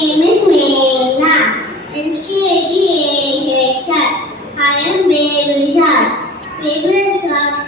name is Meghna. LKG A section. I am Baby Shark. We will start